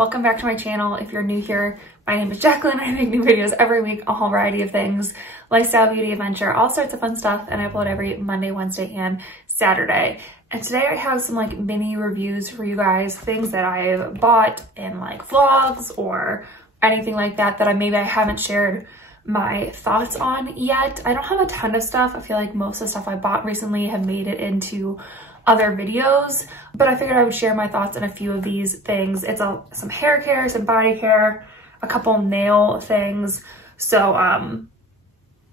welcome back to my channel. If you're new here, my name is Jacqueline. I make new videos every week, a whole variety of things, lifestyle, beauty, adventure, all sorts of fun stuff, and I upload every Monday, Wednesday, and Saturday. And today I have some like mini reviews for you guys, things that I've bought in like vlogs or anything like that that I haven't shared my thoughts on yet. I don't have a ton of stuff. I feel like most of the stuff I bought recently have made it into other videos, but I figured I would share my thoughts on a few of these things. It's some hair care, some body care, a couple nail things. So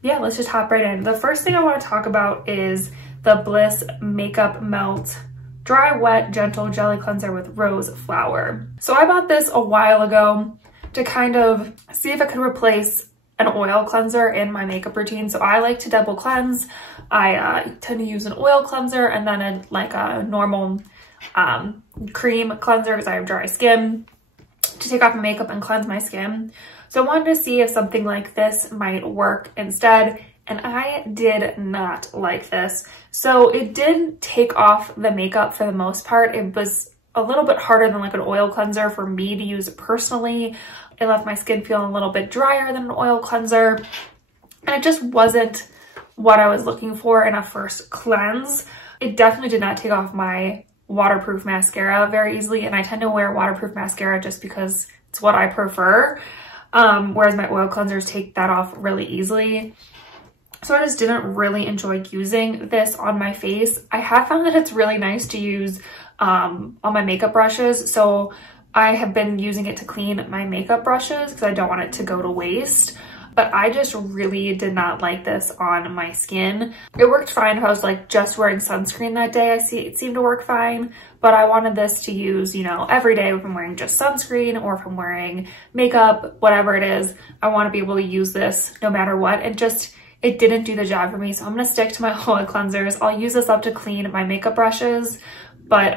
yeah, let's just hop right in. The first thing I want to talk about is the Bliss Makeup Melt Dry Wet Gentle Jelly Cleanser with Rose Flower. So I bought this a while ago to kind of see if it could replace an oil cleanser in my makeup routine. So I like to double cleanse. I tend to use an oil cleanser and then a normal cream cleanser because I have dry skin to take off my makeup and cleanse my skin. So I wanted to see if something like this might work instead, and I did not like this. So it did take off the makeup for the most part. It was a little bit harder than like an oil cleanser for me to use personally. It left my skin feeling a little bit drier than an oil cleanser, and it just wasn't what I was looking for in a first cleanse. It definitely did not take off my waterproof mascara very easily, and I tend to wear waterproof mascara just because it's what I prefer, whereas my oil cleansers take that off really easily. So I just didn't really enjoy using this on my face. I have found that it's really nice to use on my makeup brushes, so I have been using it to clean my makeup brushes because I don't want it to go to waste. But I just really did not like this on my skin. It worked fine if I was like just wearing sunscreen that day. It seemed to work fine, but I wanted this to use, you know, every day if I'm wearing just sunscreen or if I'm wearing makeup, whatever it is, I want to be able to use this no matter what. And just, it didn't do the job for me. So I'm going to stick to my oil cleansers. I'll use this up to clean my makeup brushes, but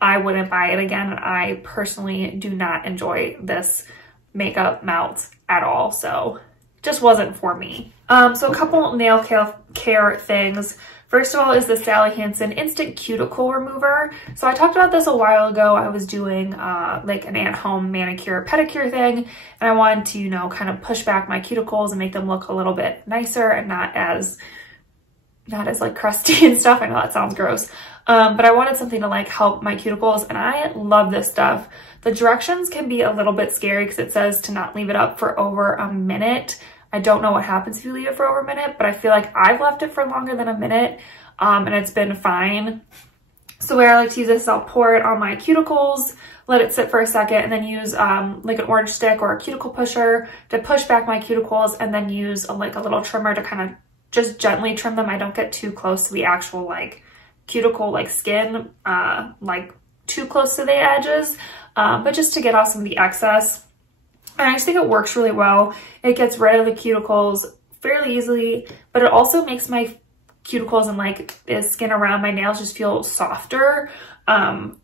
I wouldn't buy it again. I personally do not enjoy this makeup melt at all, so just wasn't for me. So a couple nail care things. First of all is the Sally Hansen Instant Cuticle Remover. So I talked about this a while ago. I was doing like an at-home manicure pedicure thing, and I wanted to, you know, kind of push back my cuticles and make them look a little bit nicer and not as like crusty and stuff. I know that sounds gross. But I wanted something to like help my cuticles, and I love this stuff. The directions can be a little bit scary because it says to not leave it up for over a minute. I don't know what happens if you leave it for over a minute, but I feel like I've left it for longer than a minute, and it's been fine. So the way I like to use this is I'll pour it on my cuticles, let it sit for a second, and then use like an orange stick or a cuticle pusher to push back my cuticles, and then use like a little trimmer to kind of just gently trim them. I don't get too close to the actual like cuticle like skin, like too close to the edges, but just to get off some of the excess. And I just think it works really well. It gets rid of the cuticles fairly easily, but it also makes my cuticles and like the skin around my nails just feel softer. And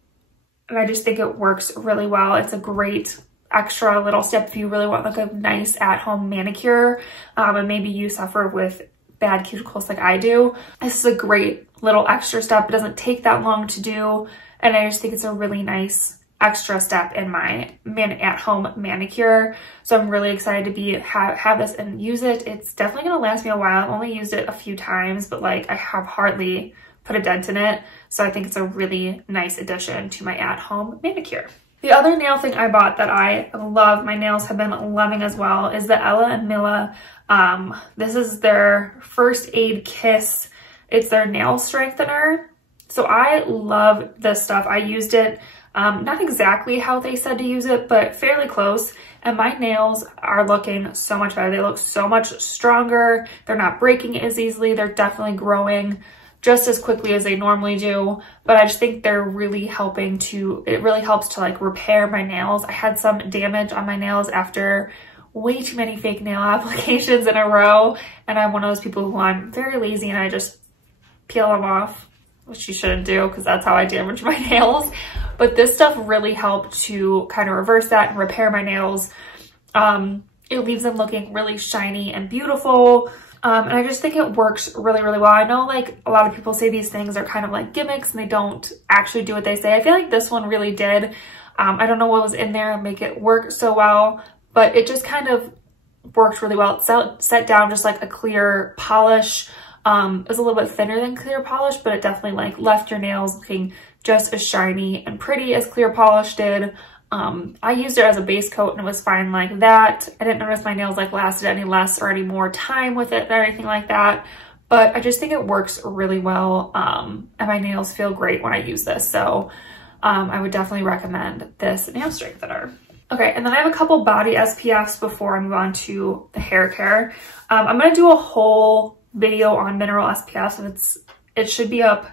I just think it works really well. It's a great extra little step if you really want like a nice at-home manicure, and maybe you suffer with bad cuticles like I do. This is a great little extra step. It doesn't take that long to do, and I just think it's a really nice extra step in my at-home manicure. So I'm really excited to have this and use it. It's definitely gonna last me a while. I've only used it a few times, but like I have hardly put a dent in it. So I think it's a really nice addition to my at-home manicure. The other nail thing I bought that I love, my nails have been loving as well, is the Ella+mila. This is their First Aid Kiss. It's their nail strengthener. So I love this stuff. I used it, not exactly how they said to use it, but fairly close. And my nails are looking so much better. They look so much stronger. They're not breaking as easily. They're definitely growing just as quickly as they normally do. But I just think they're really helping to, it really helps to like repair my nails. I had some damage on my nails after way too many fake nail applications in a row. And I'm one of those people who I'm very lazy and I just peel them off, which you shouldn't do because that's how I damage my nails. But this stuff really helped to kind of reverse that and repair my nails. It leaves them looking really shiny and beautiful. And I just think it works really, really well. I know like a lot of people say these things are kind of like gimmicks and they don't actually do what they say. I feel like this one really did. I don't know what was in there and make it work so well, but it just kind of worked really well. It set down just like a clear polish. It was a little bit thinner than clear polish, but it definitely like left your nails looking just as shiny and pretty as clear polish did. I used it as a base coat and it was fine like that. I didn't notice my nails like lasted any less or any more time with it or anything like that. But I just think it works really well. And my nails feel great when I use this. So I would definitely recommend this nail strengthener. Okay, and then I have a couple body SPFs before I move on to the hair care. I'm gonna do a whole video on mineral SPFs, and it should be up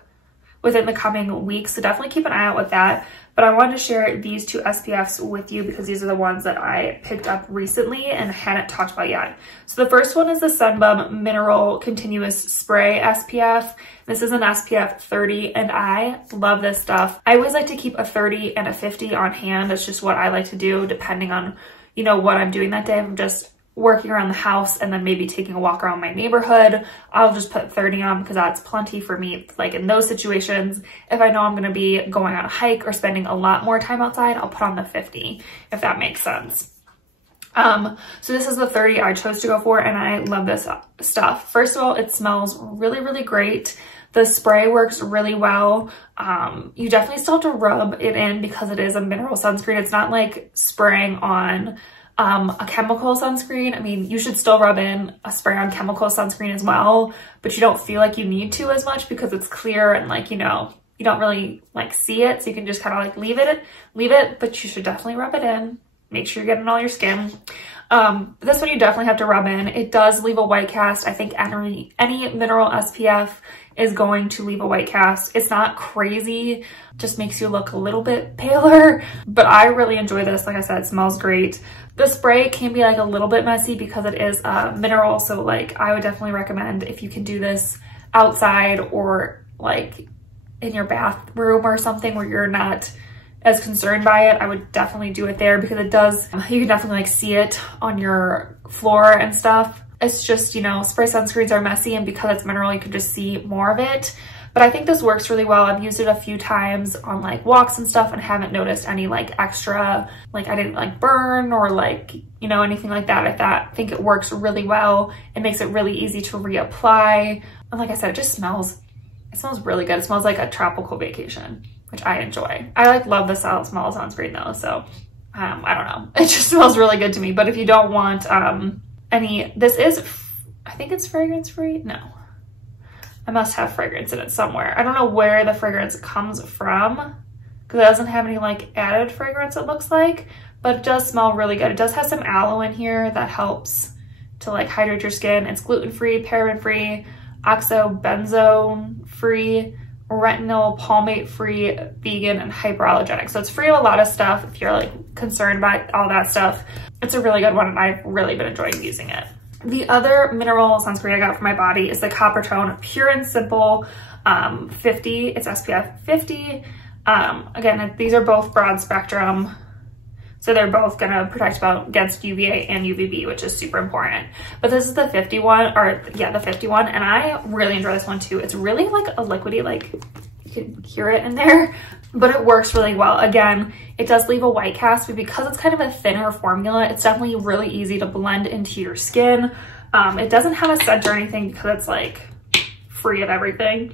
within the coming weeks, so definitely keep an eye out with that. But I wanted to share these two SPFs with you because these are the ones that I picked up recently and hadn't talked about yet. So the first one is the Sunbum Mineral Continuous Spray SPF. This is an SPF 30 and I love this stuff. I always like to keep a 30 and a 50 on hand. That's just what I like to do depending on, you know, what I'm doing that day. If I'm just working around the house and then maybe taking a walk around my neighborhood, I'll just put 30 on because that's plenty for me. Like in those situations, if I know I'm gonna be going on a hike or spending a lot more time outside, I'll put on the 50, if that makes sense. So this is the 30 I chose to go for, and I love this stuff. First of all, it smells really, really great. The spray works really well. You definitely still have to rub it in because it is a mineral sunscreen. It's not like spraying on a chemical sunscreen. I mean, you should still rub in a spray on chemical sunscreen as well, but you don't feel like you need to as much because it's clear and like, you know, you don't really like see it. So you can just kind of like leave it, but you should definitely rub it in. Make sure you're getting all your skin. This one you definitely have to rub in. It does leave a white cast. I think any mineral SPF is going to leave a white cast. It's not crazy, just makes you look a little bit paler, but I really enjoy this. Like I said, it smells great. The spray can be like a little bit messy because it is mineral. So like I would definitely recommend if you can do this outside or like in your bathroom or something where you're not as concerned by it, I would definitely do it there because it does, you can definitely like see it on your floor and stuff. It's just, you know, spray sunscreens are messy and because it's mineral, you can just see more of it. But I think this works really well. I've used it a few times on like walks and stuff and haven't noticed any like extra, like I didn't like burn or like, you know, anything like that. I think it works really well. It makes it really easy to reapply. And like I said, it smells really good. It smells like a tropical vacation, which I enjoy. I like love the smell of sunscreen though. So I don't know. It just smells really good to me. But if you don't want this is, I think it's fragrance free. No, I must have fragrance in it somewhere. I don't know where the fragrance comes from because it doesn't have any like added fragrance, it looks like, but it does smell really good. It does have some aloe in here that helps to like hydrate your skin. It's gluten-free, paraben-free, oxybenzone-free, retinol, palmate-free, vegan, and hyperallergenic. So it's free of a lot of stuff if you're like concerned about all that stuff. It's a really good one and I've really been enjoying using it. The other mineral sunscreen I got for my body is the Coppertone Pure and Simple 50. It's SPF 50. Again, these are both broad spectrum. So they're both gonna protect against UVA and UVB, which is super important. But this is the 51, the 51, and I really enjoy this one too. It's really like a liquidy, like you can hear it in there, but it works really well. Again, it does leave a white cast, but because it's kind of a thinner formula, it's definitely really easy to blend into your skin. It doesn't have a scent or anything because it's like free of everything.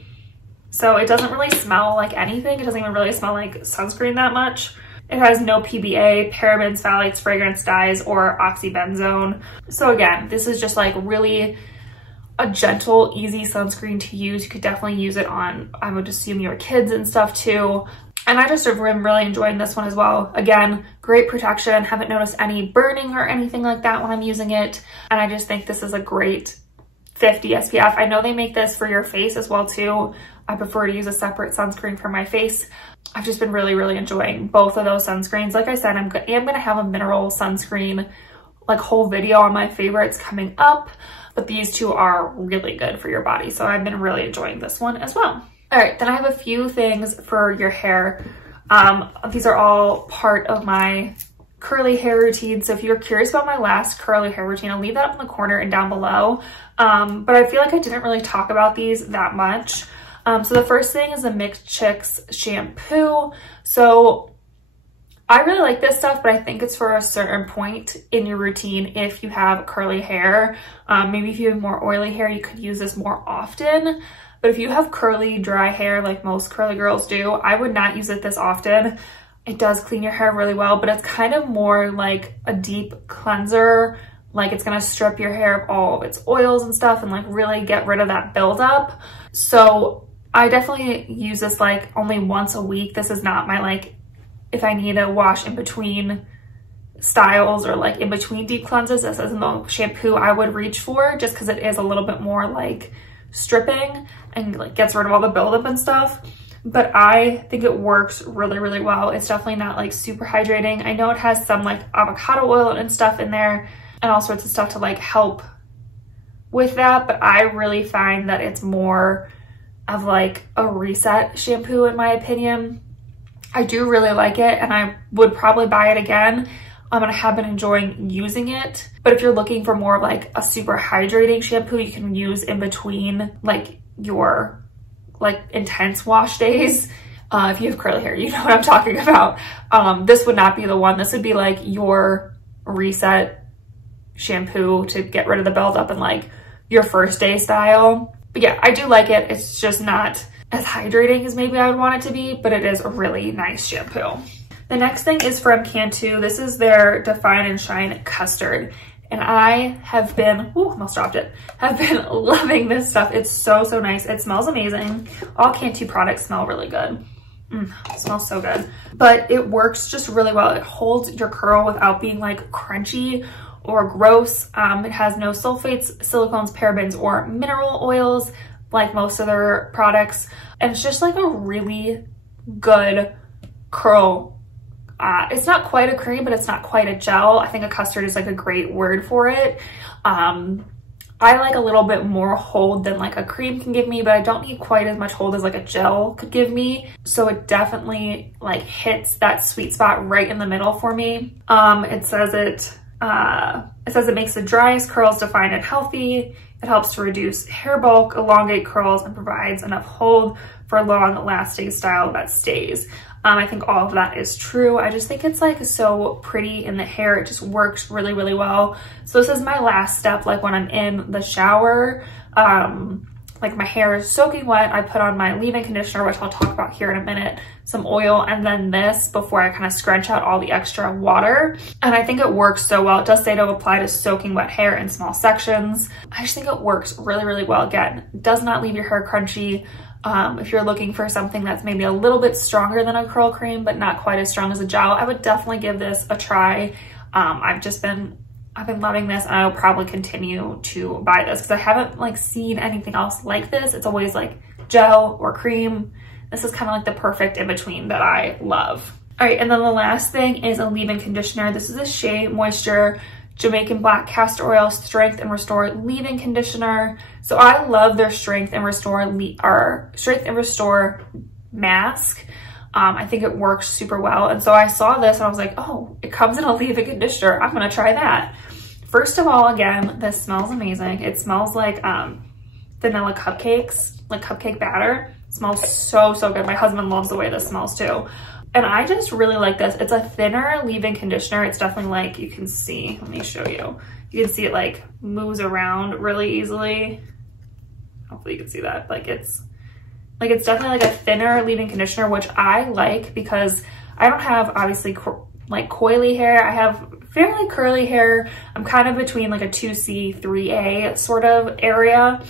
So it doesn't really smell like anything. It doesn't even really smell like sunscreen that much. It has no PBA, parabens, phthalates, fragrance dyes, or oxybenzone. So again, this is just like really a gentle, easy sunscreen to use. You could definitely use it on, I would assume, your kids and stuff too. And I just am really enjoying this one as well. Again, great protection. Haven't noticed any burning or anything like that when I'm using it. And I just think this is a great 50 SPF. I know they make this for your face as well too. I prefer to use a separate sunscreen for my face. I've just been really, really enjoying both of those sunscreens. Like I said, I am gonna have a mineral sunscreen like whole video on my favorites coming up, but these two are really good for your body. So I've been really enjoying this one as well. All right, then I have a few things for your hair. These are all part of my curly hair routine. So if you're curious about my last curly hair routine, I'll leave that up in the corner and down below. But I feel like I didn't really talk about these that much. So the first thing is the Mixed Chicks shampoo. So I really like this stuff, but I think it's for a certain point in your routine. If you have curly hair, maybe if you have more oily hair, you could use this more often. But if you have curly, dry hair like most curly girls do, I would not use it this often. It does clean your hair really well, but it's kind of more like a deep cleanser. Like it's gonna strip your hair of all of its oils and stuff and like really get rid of that buildup. So I definitely use this like only once a week. This is not my like, if I need a wash in between styles or like in between deep cleanses, this isn't the shampoo I would reach for, just because it is a little bit more like stripping and like gets rid of all the buildup and stuff. But I think it works really, really well. It's definitely not like super hydrating. I know it has some like avocado oil and stuff in there and all sorts of stuff to like help with that, but I really find that it's more of like a reset shampoo in my opinion. I do really like it and I would probably buy it again. And I have been enjoying using it. But if you're looking for more of like a super hydrating shampoo you can use in between like your like intense wash days, if you have curly hair, you know what I'm talking about. This would not be the one. This would be like your reset shampoo to get rid of the buildup and like your first day style. But yeah, I do like it. It's just not as hydrating as maybe I would want it to be, but it is a really nice shampoo. The next thing is from Cantu. This is their Define and Shine Custard. And I have been, almost dropped it, have been loving this stuff. It's so, so nice. It smells amazing. All Cantu products smell really good. It smells so good. But it works just really well. It holds your curl without being like crunchy or gross. It has no sulfates, silicones, parabens, or mineral oils like most of their products. And it's just like a really good curl. It's not quite a cream, but it's not quite a gel. I think a custard is like a great word for it. I like a little bit more hold than like a cream can give me, but I don't need quite as much hold as like a gel could give me. So it definitely like hits that sweet spot right in the middle for me. It says it makes the driest curls defined and healthy. It helps to reduce hair bulk, elongate curls, and provides enough hold for a long-lasting style that stays. I think all of that is true. I just think it's like so pretty in the hair. It just works really, really well. So this is my last step, like when I'm in the shower, like my hair is soaking wet, I put on my leave-in conditioner, which I'll talk about here in a minute, some oil, and then this before I kind of scrunch out all the extra water. And I think it works so well. It does say to apply to soaking wet hair in small sections. I just think it works really, really well. Again, it does not leave your hair crunchy. If you're looking for something that's maybe a little bit stronger than a curl cream, but not quite as strong as a gel, I would definitely give this a try. I've been loving this and I'll probably continue to buy this because I haven't like seen anything else like this. It's always like gel or cream. This is kind of like the perfect in between that I love. All right, and then the last thing is a leave-in conditioner. This is a Shea Moisture Jamaican Black Castor Oil Strength and Restore Leave-In Conditioner. So I love their Strength and Restore mask. I think it works super well. And so I saw this and I was like, oh, it comes in a leave-in conditioner. I'm gonna try that. First of all, again, this smells amazing. It smells like vanilla cupcakes, like cupcake batter. It smells so, so good. My husband loves the way this smells too. And I just really like this. It's a thinner leave-in conditioner. It's definitely like, you can see, let me show you. You can see it like moves around really easily. Hopefully you can see that. It's definitely like a thinner leave-in conditioner, which I like because I don't have obviously like coily hair. I have fairly curly hair. I'm kind of between like a 2C, 3A sort of area.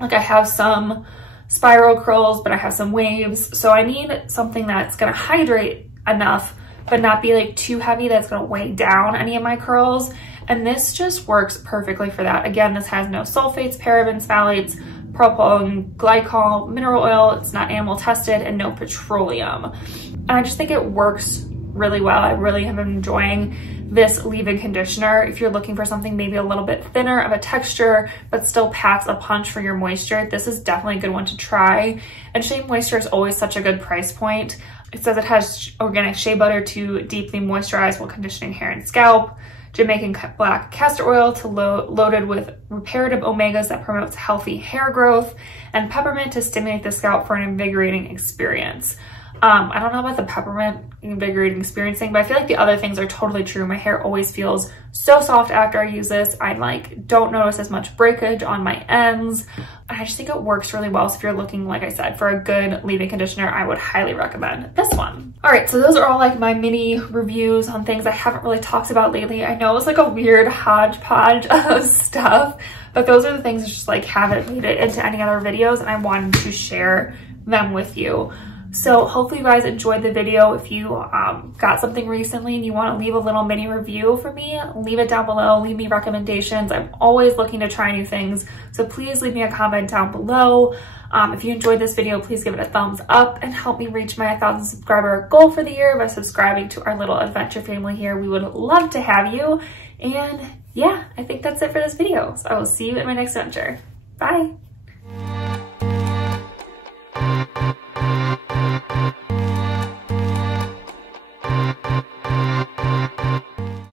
Like I have some spiral curls, but I have some waves. So I need something that's gonna hydrate enough, but not be like too heavy that's gonna weigh down any of my curls. And this just works perfectly for that. Again, this has no sulfates, parabens, phthalates, propylene glycol, mineral oil. It's not animal tested, and no petroleum. And I just think it works really well. I really have been enjoying this leave-in conditioner. If you're looking for something maybe a little bit thinner of a texture, but still packs a punch for your moisture, this is definitely a good one to try. And Shea Moisture is always such a good price point. It says it has organic shea butter to deeply moisturize while conditioning hair and scalp, Jamaican Black Castor Oil loaded with reparative omegas that promotes healthy hair growth, and peppermint to stimulate the scalp for an invigorating experience. I don't know about the peppermint invigorating experience thing, but I feel like the other things are totally true. My hair always feels so soft after I use this. I like don't notice as much breakage on my ends. I just think it works really well. So if you're looking, like I said, for a good leave-in conditioner, I would highly recommend this one. All right, so those are all like my mini reviews on things I haven't really talked about lately. I know it's like a weird hodgepodge of stuff, but those are the things that just like haven't made it into any other videos, and I wanted to share them with you. So hopefully you guys enjoyed the video. If you got something recently and you want to leave a little mini review for me, leave it down below. Leave me recommendations. I'm always looking to try new things. So please leave me a comment down below. If you enjoyed this video, please give it a thumbs up and help me reach my 1,000 subscriber goal for the year by subscribing to our little adventure family here. We would love to have you. And yeah, I think that's it for this video. So I will see you in my next adventure. Bye.